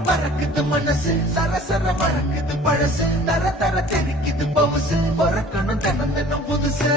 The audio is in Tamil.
பறக்குது மனசு சரசர மறக்குது பழசு தர தர தெரிக்குது பவுசு பொறக்கணும் தினம் தினம் புதுசு